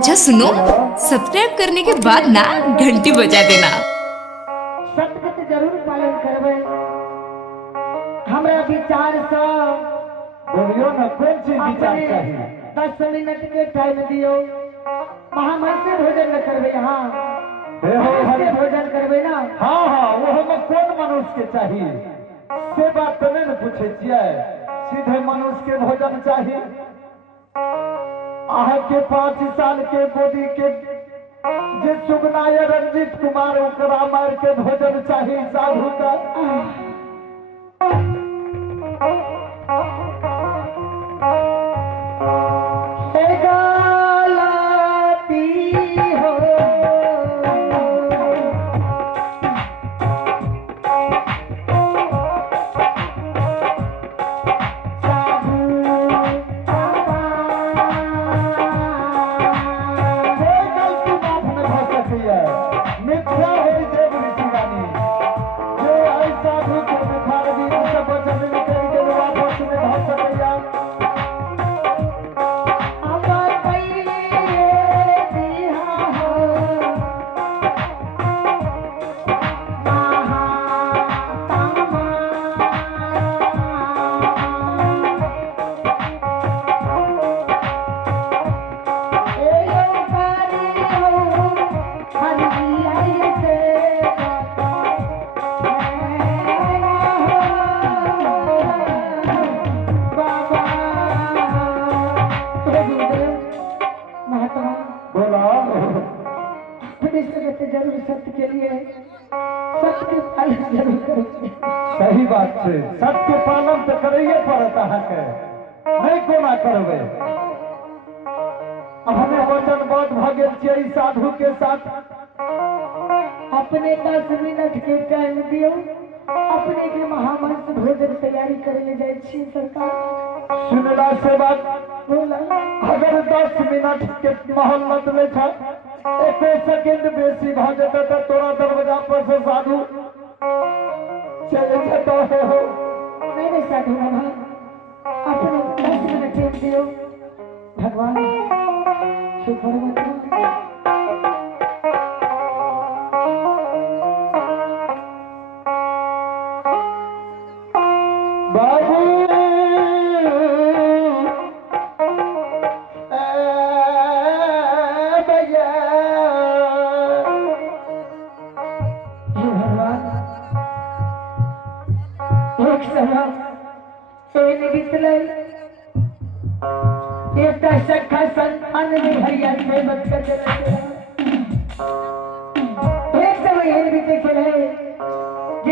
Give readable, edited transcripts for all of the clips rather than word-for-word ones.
अच्छा सुनो, सब्सक्राइब करने के बाद ना घंटी बजा देना। सत्य के जरूर पालन करबे। हमरा विचार से बोलियो ना, कौन चीज विचार चाहिए? 10 मिनट के टाइम दियो। महामन से भोजन न करबे, यहाँ से भोजन करबे ना। हाँ हाँ, वो हमें कौन मनुष्य के चाहिए से बात तो नहीं पूछे छियै, सीधे मनुष्य के भोजन चाहिए। आह के 5 साल के बोधी के जे सुगनाय रंजीत कुमार ओकरा मार के भोजन चाहिए साधु का। जरूर सत्य के लिए सत्य के पालन जरूर करेंगे। सही बात है, सत्य पालन तो करिए पड़ता है के नहीं कोना करबे। हमें वचनबद्ध भगे छियै साधु के साथ। अपने 10 मिनट के टाइम दियो, अपने के महामंत्र भोजन तैयारी करे ले जाए छी। सरकार सुनला से बात बोला, अगर 10 मिनट के मोहल्लत में था, 1 सेकंड बेसी भ जते तो तोरा दरवाजा पर से साधु चले जतो हो। मेरे साधु बाबा, अपने 10 मिनट टाइम दियो। भगवान शुक्र मत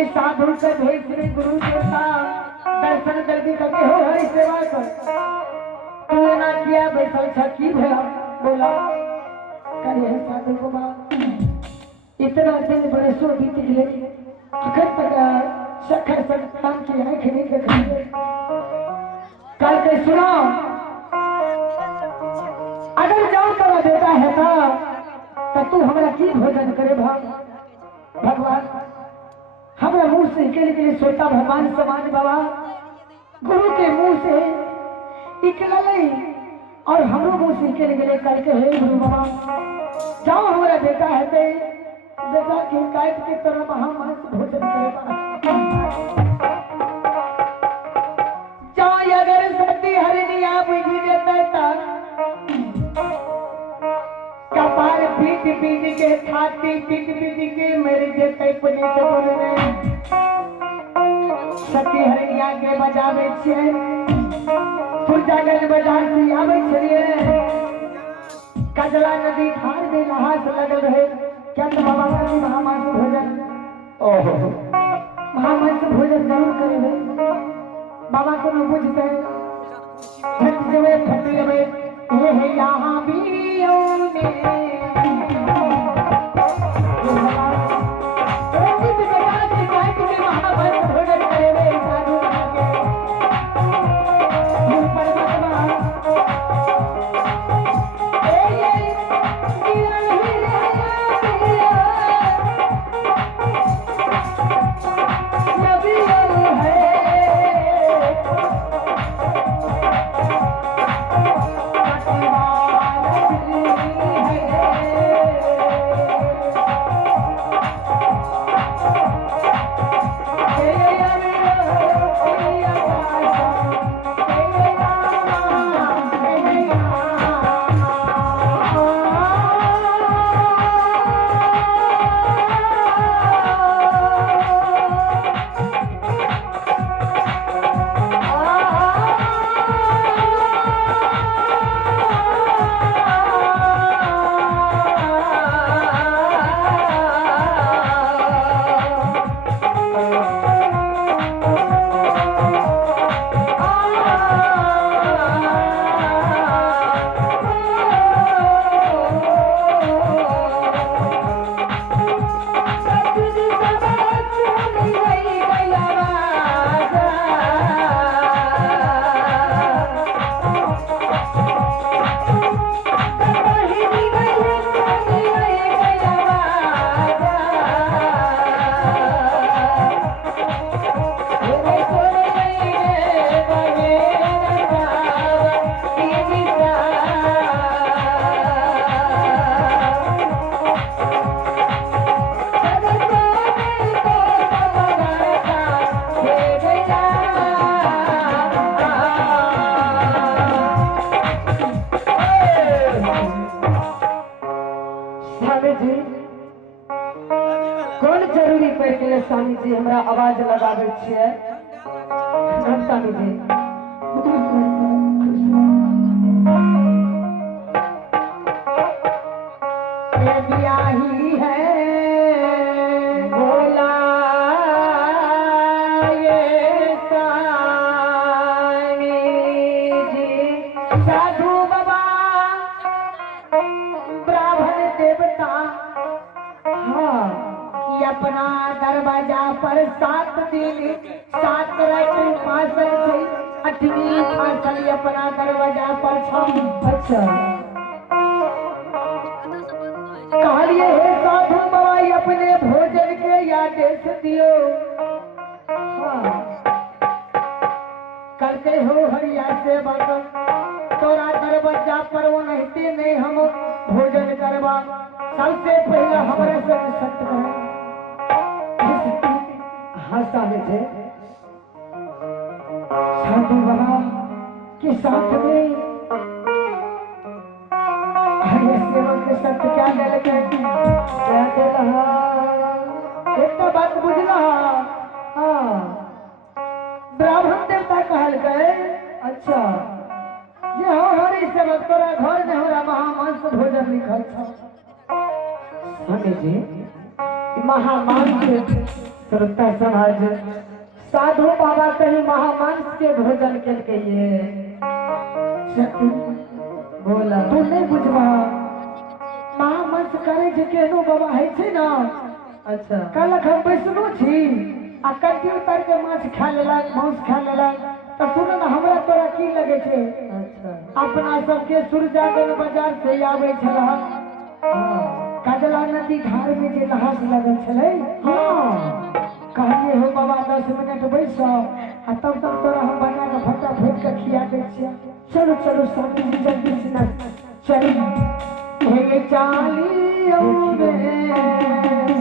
साधु से भेज गुरु देवता दर्शन जल्दी करके हो हरि सेवा कर। तूने ना किया बैठल सखी भला बोला करे साधु को बात। इतना दिन बड़े सो बीत गए, अखर तक सखर संतान की आंख नहीं दिखाई। कल के सुनो, अगर जाओ तेरा बेटा है तो तू हमारा की भोजन करे भगवान। हमारा मुंह से निकलने के लिए सोता भगवान समाज बाबा गुरु के मुंह से निकल और हमरो मुंह से निकल गए। कल के हे गुरु बाबा जाओ हमारा बेटा है ते बेटा के काट के तरह महामांस भोजन करेगा। जाओ अगर सती हरिया बुझ जाता कपाल पीट पीट के छाती पीट पीट के मर जेते पुनीत गुरु में। सती हरिया के बजावे छे सुरजागल बाजार से आवे छलिए। कजला नदी धार में नहास लगल रहे। क्या तो बाबा का महामांस भोजन महामांस भोजन जरूर करे बाबा को न बुझते फट जवे फट जवे ये यहाँ भी स्वामी जी कौन जरूरी पड़ गेलै स्वामी जी हमरा आवाज लगाबै छियै स्वामी जी ये बियाही है बोला ये स्वामी जी साधु बाबा ब्राह्मण देवता हाँ कि अपना दरवाजा पर 7 दिन 7 रात फांसल थी 8वीं फांसल अपना दरवाजा पर छम अच्छा कहलिए हे साधु बाबा अपने भोजन के आदेश दियो हाँ करते हो हरिया से बात तोरा दरवाजा पर वो नहते नहीं हम भोजन करवा सबसे पहले हमारे से सत्य करें हंसा में थे साधु बाबा के साथ में हरिया सेवक के सत्य क्या गलत है क्या दे रहा एक तो बात बुझला हाँ ब्राह्मण देवता कहल गए अच्छा ये हमारी सेवक तोरा घर में हमारा महामांस भोजन लिखल था स्वामी जी महामांस श्रोता समाज साधु बाबा कहीं महामांस के भोजन के लिए बोला तू नहीं बुझवा महामांस करे जे केनो बाबा है छे ना अच्छा कल हम बैसलो छी आ कंठी उतर के माछ खा लेलक मांस खा लेलक तो सुन ना हमरा तोरा की लगे छे अच्छा अपना सबके सुरजागन बाजार से आवे छला काजला नदी धार में जे नहास लगल छले हां कहलिए हो बाबा 10 मिनट बैसो आ तब तक तोरा हम बना के फटाफट के खिया दे छिया चलो चलो स्वामी जी जल्दी से ना चलो हे चालियों में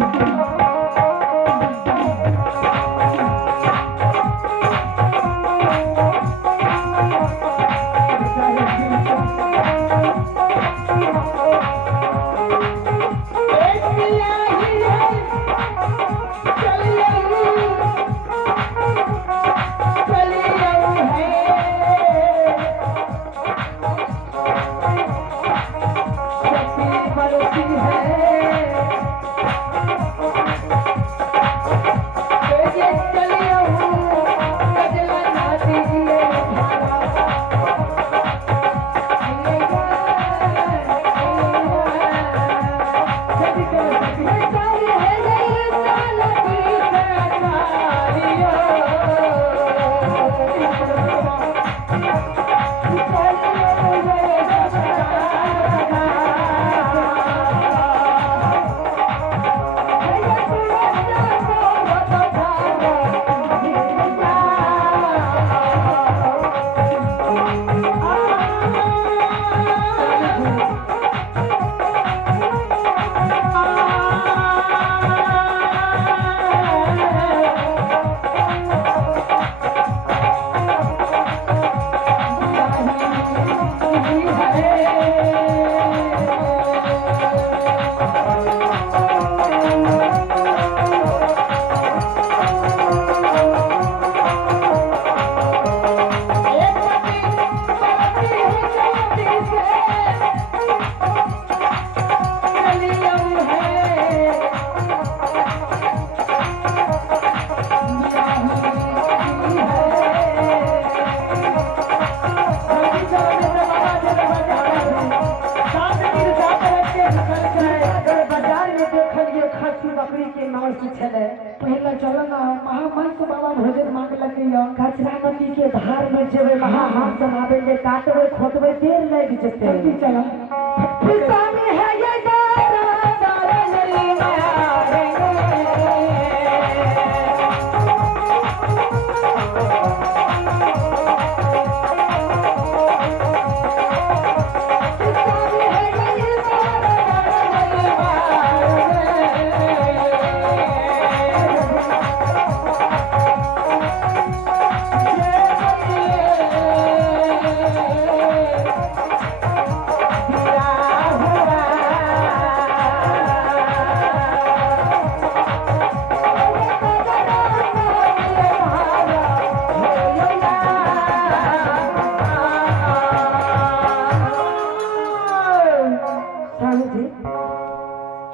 पहले चलो ना महामांस बाबा भोजन मांग लगे कचरा नदी के धार में जेबे महामांस बनाबे ले काटबे खोदबे देर लग जते चलो